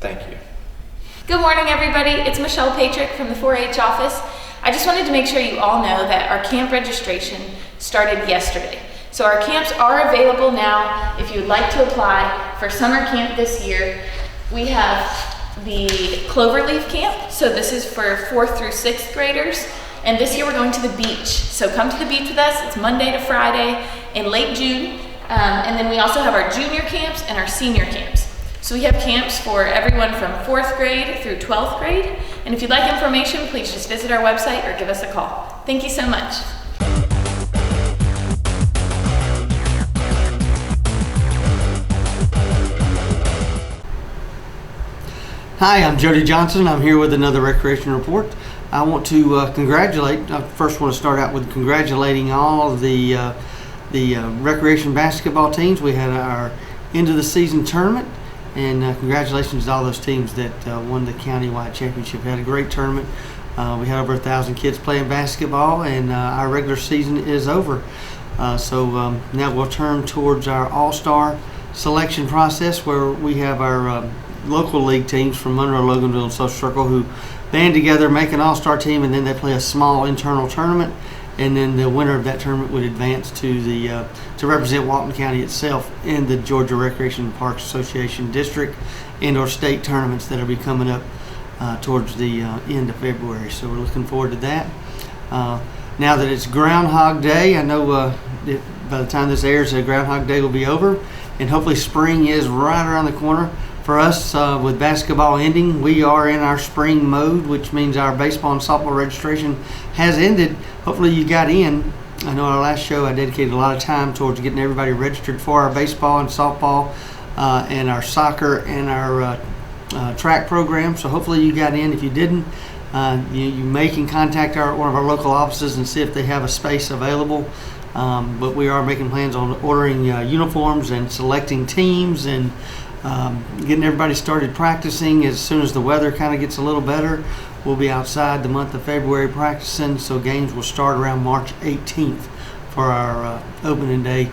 Thank you. Good morning, everybody. It's Michelle Patrick from the 4-H office. I just wanted to make sure you all know that our camp registration started yesterday. So our camps are available now if you would like to apply for summer camp this year. We have the Cloverleaf Camp. So this is for 4th through 6th graders. And this year we're going to the beach. So come to the beach with us. It's Monday to Friday in late June. And then we also have our junior camps and our senior camps. So we have camps for everyone from 4th grade through 12th grade. And if you'd like information, please just visit our website or give us a call. Thank you so much. Hi, I'm Jody Johnson. I'm here with another recreation report. I want to I first want to start out with congratulating all of the recreation basketball teams. We had our end of the season tournament, and congratulations to all those teams that won the countywide championship. We had a great tournament. We had over 1,000 kids playing basketball, and our regular season is over. So now we'll turn towards our all-star selection process, where we have our local league teams from Monroe, Loganville, and Social Circle who band together, make an all-star team, and then they play a small internal tournament, and then the winner of that tournament would advance to the to represent Walton County itself in the Georgia Recreation and Parks Association district and/or state tournaments that will be coming up towards the end of February. So we're looking forward to that. Now that it's Groundhog Day, I know by the time this airs, Groundhog Day will be over, and hopefully spring is right around the corner. For us, with basketball ending, we are in our spring mode, which means our baseball and softball registration has ended. Hopefully you got in. I know our last show I dedicated a lot of time towards getting everybody registered for our baseball and softball and our soccer and our track program. So hopefully you got in. If you didn't, you may can contact one of our local offices and see if they have a space available. But we are making plans on ordering uniforms and selecting teams and getting everybody started practicing. As soon as the weather kind of gets a little better, we'll be outside the month of February practicing, so games will start around March 18th for our opening day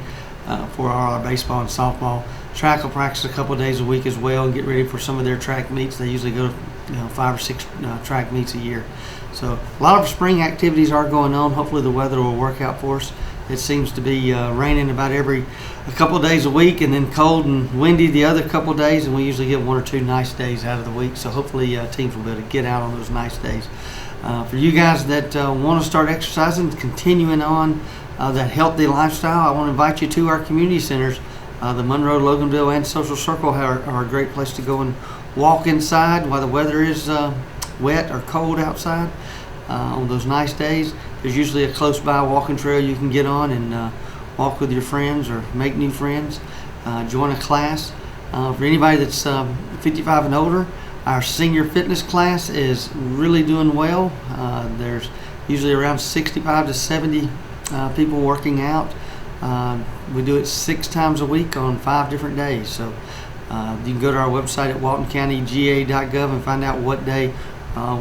for our baseball and softball. Track will practice a couple of days a week as well and get ready for some of their track meets. They usually go to 5 or 6 track meets a year. So a lot of spring activities are going on. Hopefully the weather will work out for us. It seems to be raining about a couple of days a week, and then cold and windy the other couple of days, and we usually get 1 or 2 nice days out of the week. So hopefully teams will be able to get out on those nice days. For you guys that want to start exercising, continuing on that healthy lifestyle, I want to invite you to our community centers. The Monroe, Loganville, and Social Circle are a great place to go and walk inside while the weather is wet or cold outside. On those nice days, there's usually a close by walking trail you can get on and walk with your friends or make new friends. Join a class. For anybody that's 55 and older, our senior fitness class is really doing well. There's usually around 65 to 70 people working out. We do it 6 times a week on 5 different days. So you can go to our website at waltoncountyga.gov and find out what day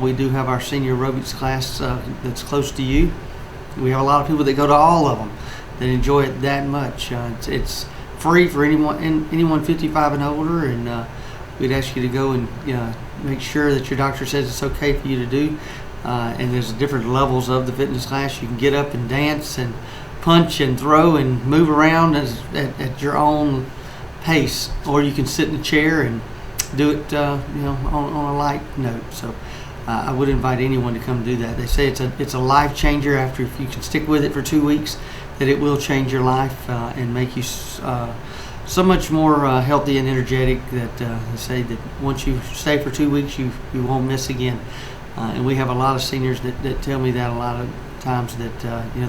we do have our senior aerobics class that's close to you. We have a lot of people that go to all of them that enjoy it that much. It's free for anyone 55 and older, and we'd ask you to go and make sure that your doctor says it's okay for you to do. And there's different levels of the fitness class. You can get up and dance and punch and throw and move around at your own pace, or you can sit in a chair and do it on a light note. So I would invite anyone to come do that. They say it's a life changer. After, if you can stick with it for 2 weeks, that it will change your life and make you so much more healthy and energetic. That they say that once you stay for 2 weeks, you won't miss again. And we have a lot of seniors that tell me that a lot of times that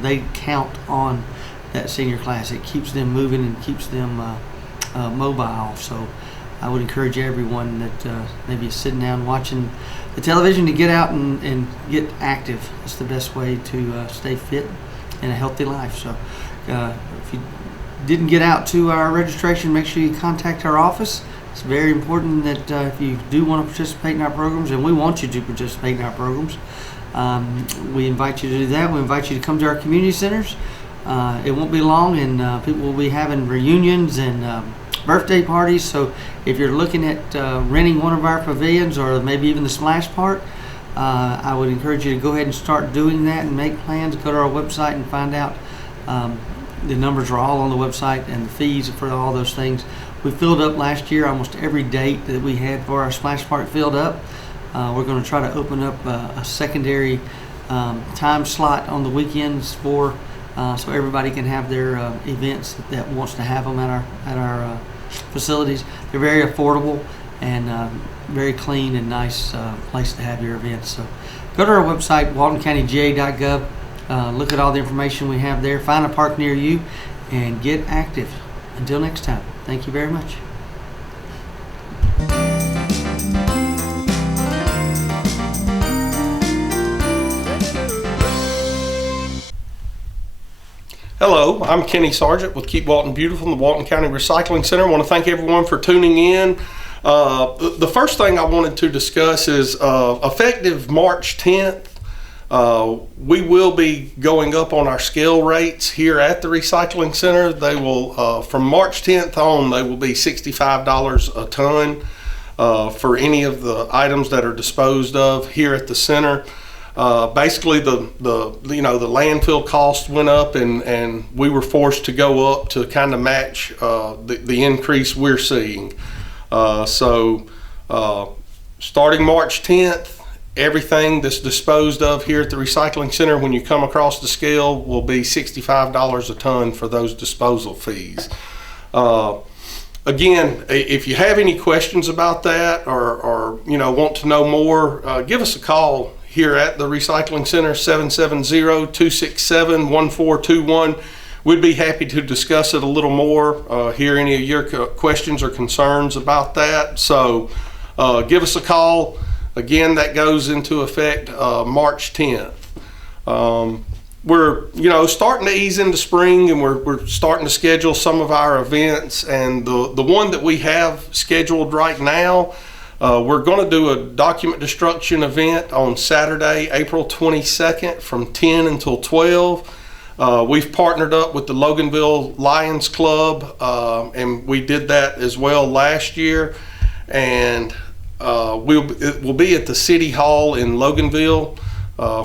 they count on that senior class. It keeps them moving and keeps them mobile. So I would encourage everyone that maybe is sitting down watching the television to get out and get active. It's the best way to stay fit and a healthy life. So if you didn't get out to our registration, make sure you contact our office. It's very important that if you do want to participate in our programs, and we want you to participate in our programs, we invite you to do that. We invite you to come to our community centers. It won't be long, and people will be having reunions and birthday parties. So if you're looking at renting one of our pavilions or maybe even the splash park, I would encourage you to go ahead and start doing that and make plans. Go to our website and find out. The numbers are all on the website, and the fees for all those things. We filled up last year. Almost every date that we had for our splash park filled up. We're going to try to open up a secondary time slot on the weekends for so everybody can have their events that wants to have them at our facilities. They're very affordable and very clean and nice place to have your events. So go to our website, waltoncountyga.gov. Look at all the information we have there. Find a park near you and get active. Until next time, thank you very much. Hello, I'm Kenny Sargent with Keep Walton Beautiful in the Walton County Recycling Center. I want to thank everyone for tuning in. The first thing I wanted to discuss is effective March 10th, we will be going up on our scale rates here at the recycling center. They will, from March 10th on, they will be $65 a ton for any of the items that are disposed of here at the center. Basically the landfill cost went up, and we were forced to go up to kind of match the increase we're seeing. So starting March 10th, everything that's disposed of here at the recycling center, when you come across the scale, will be $65 a ton for those disposal fees. Again, if you have any questions about that or want to know more, give us a call here at the recycling center, 770-267-1421. We'd be happy to discuss it a little more, hear any of your questions or concerns about that. So give us a call. Again, that goes into effect March 10th. We're starting to ease into spring, and we're starting to schedule some of our events. And the one that we have scheduled right now, we're going to do a document destruction event on Saturday, April 22nd from 10 until 12. We've partnered up with the Loganville Lions Club, and we did that as well last year. And it will be at the City Hall in Loganville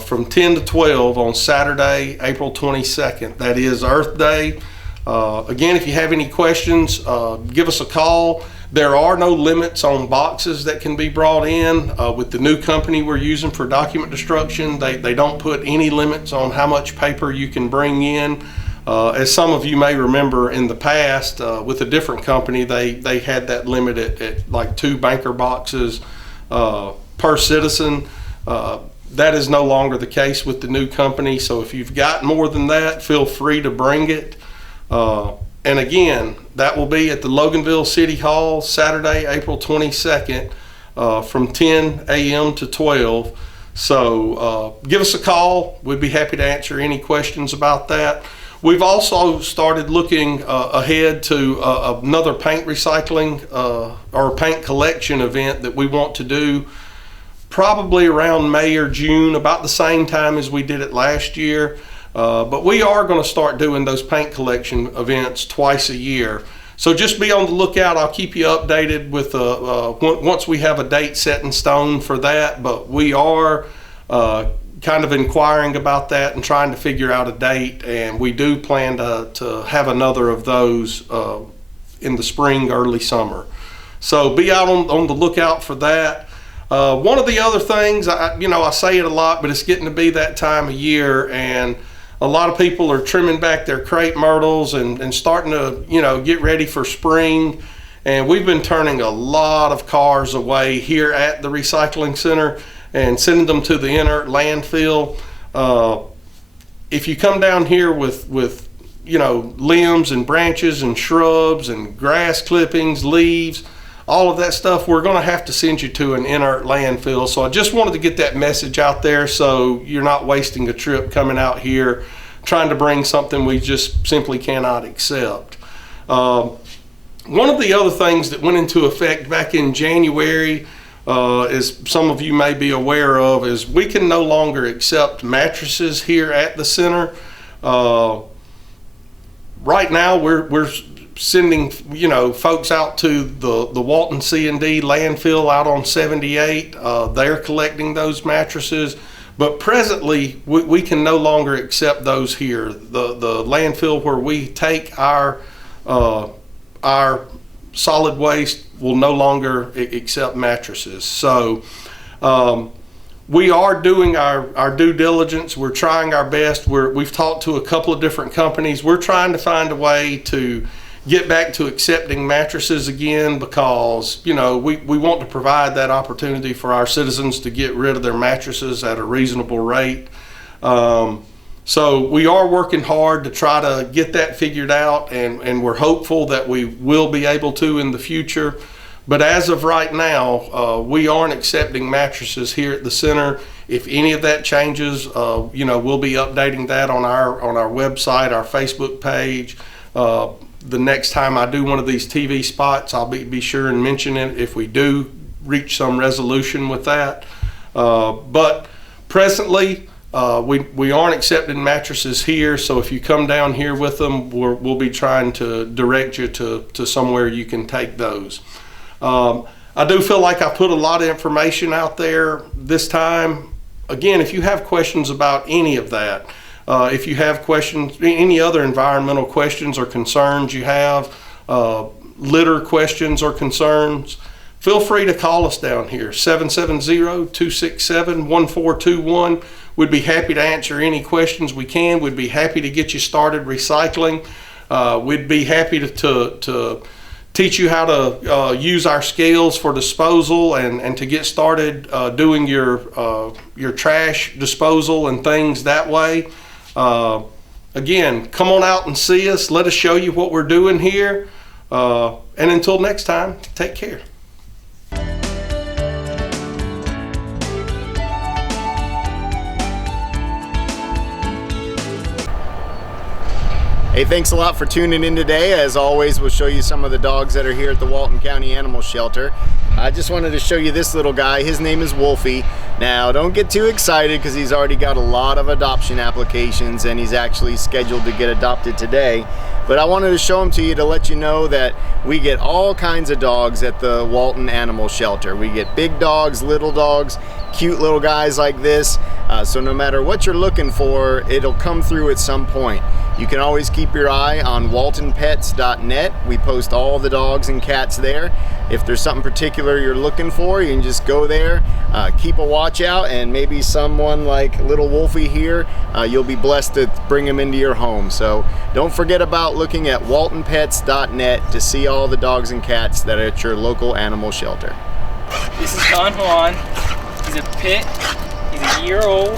from 10 to 12 on Saturday, April 22nd. That is Earth Day. Again, if you have any questions, give us a call. There are no limits on boxes that can be brought in. With the new company we're using for document destruction, they don't put any limits on how much paper you can bring in. As some of you may remember in the past, with a different company, they had that limit at like 2 banker boxes per citizen. That is no longer the case with the new company. So if you've got more than that, feel free to bring it. And again, that will be at the Loganville City Hall, Saturday, April 22nd, from 10 a.m. to 12. So give us a call. We'd be happy to answer any questions about that. We've also started looking ahead to another paint recycling or paint collection event that we want to do probably around May or June, about the same time as we did it last year. But we are going to start doing those paint collection events twice a year. So just be on the lookout. I'll keep you updated with once we have a date set in stone for that. But we are kind of inquiring about that and trying to figure out a date. And we do plan to have another of those in the spring, early summer. So be out on the lookout for that. One of the other things, I say it a lot, but it's getting to be that time of year, and a lot of people are trimming back their crepe myrtles and starting to, get ready for spring. And we've been turning a lot of cars away here at the recycling center and sending them to the inert landfill. If you come down here with limbs and branches and shrubs and grass clippings, leaves, all of that stuff, we're going to have to send you to an inert landfill. So I just wanted to get that message out there so you're not wasting a trip coming out here trying to bring something we just simply cannot accept. One of the other things that went into effect back in January, as some of you may be aware of, is we can no longer accept mattresses here at the center. Right now we're sending folks out to the Walton C&D landfill out on 78. They're collecting those mattresses, but presently we can no longer accept those here. The landfill where we take our solid waste will no longer accept mattresses. So we are doing our due diligence. We're trying our best. We've talked to a couple of different companies. We're trying to find a way to get back to accepting mattresses again, because we want to provide that opportunity for our citizens to get rid of their mattresses at a reasonable rate. So we are working hard to try to get that figured out, and we're hopeful that we will be able to in the future. But as of right now, we aren't accepting mattresses here at the center. If any of that changes, we'll be updating that on our website, our Facebook page. The next time I do one of these TV spots, I'll be sure and mention it if we do reach some resolution with that. But presently, we aren't accepting mattresses here, so if you come down here with them, we'll be trying to direct you to somewhere you can take those. I do feel like I put a lot of information out there this time. Again, if you have questions about any of that, if you have questions, any other environmental questions or concerns you have, litter questions or concerns, feel free to call us down here, 770-267-1421. We'd be happy to answer any questions we can. We'd be happy to get you started recycling. We'd be happy to teach you how to use our scales for disposal and to get started doing your trash disposal and things that way. Again, come on out and see us. Let us show you what we're doing here. And until next time, take care. Hey, thanks a lot for tuning in today. As always, we'll show you some of the dogs that are here at the Walton County Animal Shelter. I just wanted to show you this little guy. His name is Wolfie. Now, don't get too excited because he's already got a lot of adoption applications and he's actually scheduled to get adopted today. But I wanted to show him to you to let you know that we get all kinds of dogs at the Walton Animal Shelter. We get big dogs, little dogs, cute little guys like this. So no matter what you're looking for, it'll come through at some point. You can always keep your eye on waltonpets.net. We post all the dogs and cats there. If there's something particular you're looking for, you can just go there, keep a watch out, and maybe someone like little Wolfie here, you'll be blessed to bring him into your home. So don't forget about looking at waltonpets.net to see all the dogs and cats that are at your local animal shelter. This is Don Juan. He's a pit. He's a year old,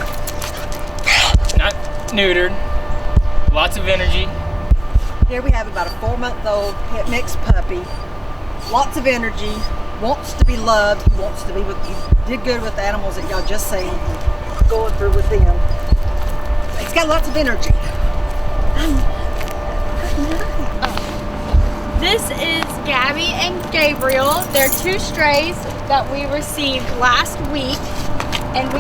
not neutered, lots of energy. Here we have about a 4-month-old pit mix puppy, lots of energy, wants to be loved, he wants to be with you. Did good with the animals that y'all just seen, going through with them. He's got lots of energy. This is Gabby and Gabriel. They're 2 strays that we received last week, and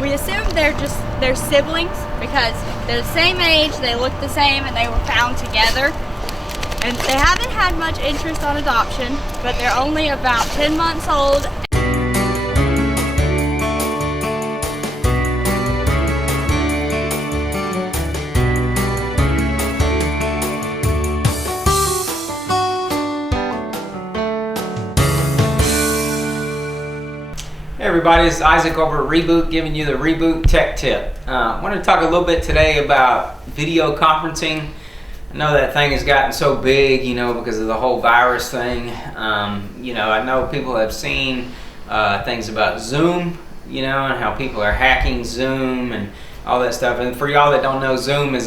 we assume they're siblings because they're the same age, they look the same, and they were found together. And they haven't had much interest on adoption, but they're only about 10 months old. Hey everybody, it's Isaac over at Reboot giving you the Reboot Tech Tip. I want to talk a little bit today about video conferencing. I know that thing has gotten so big, you know, because of the whole virus thing. You know, I know people have seen things about Zoom, you know, and how people are hacking Zoom and all that stuff. And for y'all that don't know, Zoom is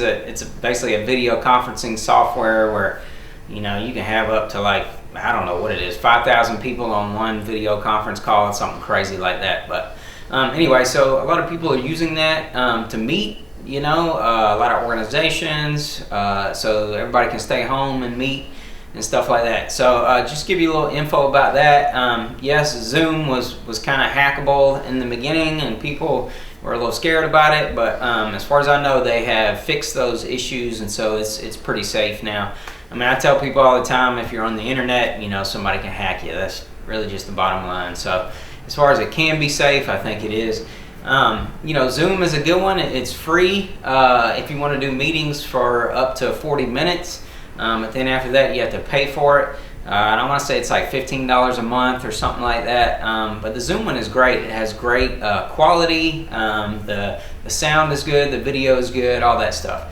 basically a video conferencing software where, you know, you can have up to like, I don't know what it is, 5,000 people on one video conference call, something crazy like that. But anyway, so a lot of people are using that to meet, you know, a lot of organizations, so everybody can stay home and meet and stuff like that. So just give you a little info about that. Yes, Zoom was kind of hackable in the beginning and people were a little scared about it, but as far as I know, they have fixed those issues, and so it's pretty safe now. I mean, I tell people all the time, if you're on the internet, you know, somebody can hack you. That's really just the bottom line. So as far as it can be safe, I think it is. You know, Zoom is a good one. It's free if you want to do meetings for up to 40 minutes. But then after that, you have to pay for it. And I want to say it's like $15 a month or something like that. But the Zoom one is great. It has great quality. The sound is good. The video is good. All that stuff.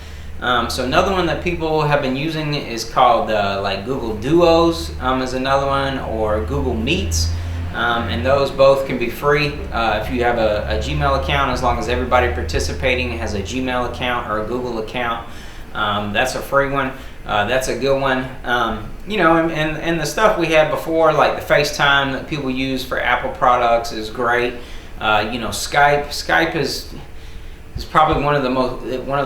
So another one that people have been using is called like Google Duos is another one, or Google Meets. And those both can be free if you have a Gmail account, as long as everybody participating has a Gmail account or a Google account. That's a free one. That's a good one. You know, and the stuff we had before, like the FaceTime that people use for Apple products, is great. You know, Skype is probably one of the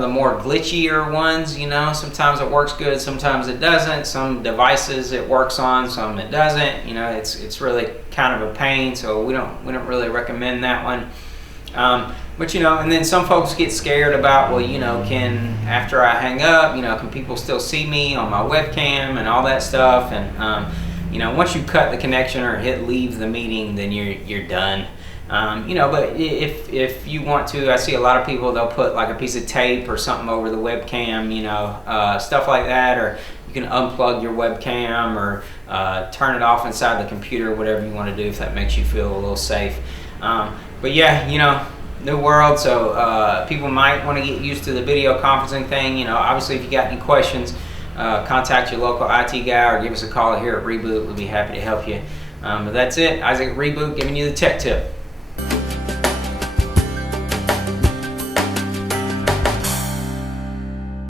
more glitchier ones. You know, sometimes it works good, sometimes it doesn't. Some devices it works on, some it doesn't. You know, it's really kind of a pain, so we don't really recommend that one. But you know, and then some folks get scared about, well, you know, after I hang up, you know, can people still see me on my webcam and all that stuff? And you know, once you cut the connection or hit leave the meeting, then you're done. You know, but if you want to, I see a lot of people, they'll put like a piece of tape or something over the webcam, you know, stuff like that, or you can unplug your webcam or turn it off inside the computer, whatever you want to do if that makes you feel a little safe. But yeah, you know, new world, so people might want to get used to the video conferencing thing. You know, obviously if you got any questions, contact your local IT guy or give us a call here at Reboot. We'll be happy to help you. But that's it. Isaac Reboot giving you the tech tip.